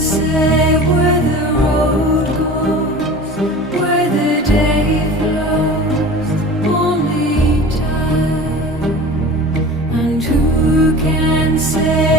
say where the road goes, where the day flows? Only time. And who can say